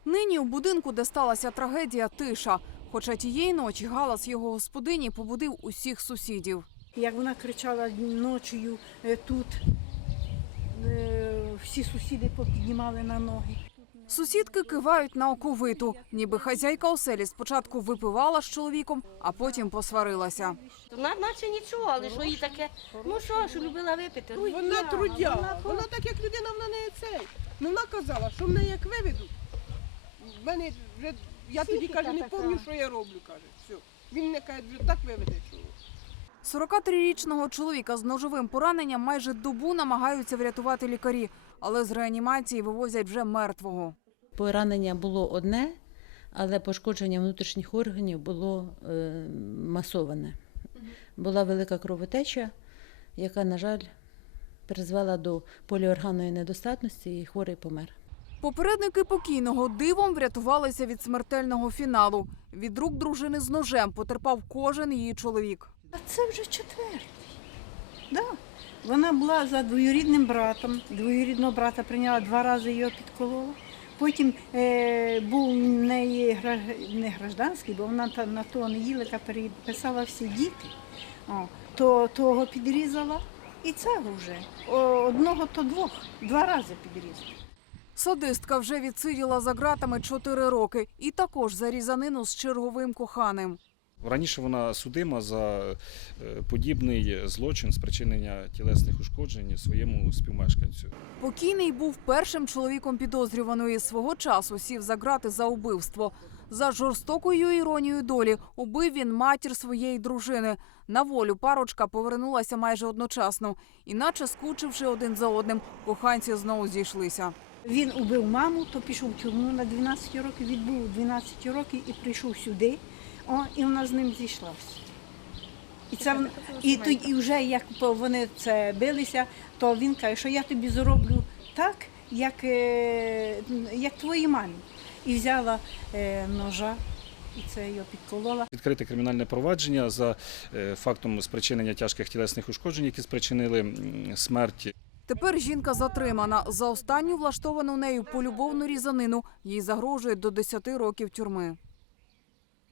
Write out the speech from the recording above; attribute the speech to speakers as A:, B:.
A: Нині у будинку, де сталася трагедія, тиша. Хоча тієї ночі галас його господині побудив усіх сусідів.
B: Як вона кричала ночою тут, всі сусіди попіднімали на ноги.
A: Сусідки кивають на оковиту, ніби хазяйка оселі спочатку випивала з чоловіком, а потім посварилася.
C: Вона наче нічого, але що їй таке, ну що любила випити.
D: Вона трудяга, вона так як людина, вона не цей. Ну вона казала, що мене як виведуть, в мене вже, я тоді, каже, не пам'ятаю, що я роблю, каже, все. Він мене, каже, вже так виведе, що...
A: 43-річного чоловіка з ножовим пораненням майже добу намагаються врятувати лікарі, але з реанімації вивозять вже мертвого.
E: Поранення було одне, але пошкодження внутрішніх органів було масоване. Була велика кровотеча, яка, на жаль, призвела до поліорганної недостатності і хворий помер.
A: Попередники покійного дивом врятувалися від смертельного фіналу. Від рук дружини з ножем потерпав кожен її чоловік.
B: А це вже четвертий. Да. Вона була за двоюрідним братом. Двоюрідного брата прийняла, 2 рази його підколола. Потім був у неї не гражданський, бо вона на то не їла, та переписала всі діти. То того підрізала і цього вже. Одного то 2 рази підрізала.
A: Садистка вже відсиділа за ґратами 4 роки і також за різанину з черговим коханим.
F: Раніше вона судима за подібний злочин спричинення тілесних ушкоджень своєму співмешканцю.
A: Покійний був першим чоловіком підозрюваної. Свого часу сів за ґрати за убивство. За жорстокою іронією долі убив він матір своєї дружини. На волю парочка повернулася майже одночасно. Іначе, скучивши один за одним, коханці знову зійшлися.
B: Він убив маму, то пішов в тюрму на 12 років, відбув 12 років і прийшов сюди. І вона з ним зійшлася. І вже як вони це билися, то він каже, що я тобі зроблю так, як твоїй мамі. І взяла ножа, і це його підколола.
F: Відкрите кримінальне провадження за фактом спричинення тяжких тілесних ушкоджень, які спричинили смерть.
A: Тепер жінка затримана. За останню влаштовану нею полюбовну різанину їй загрожує до 10 років тюрми.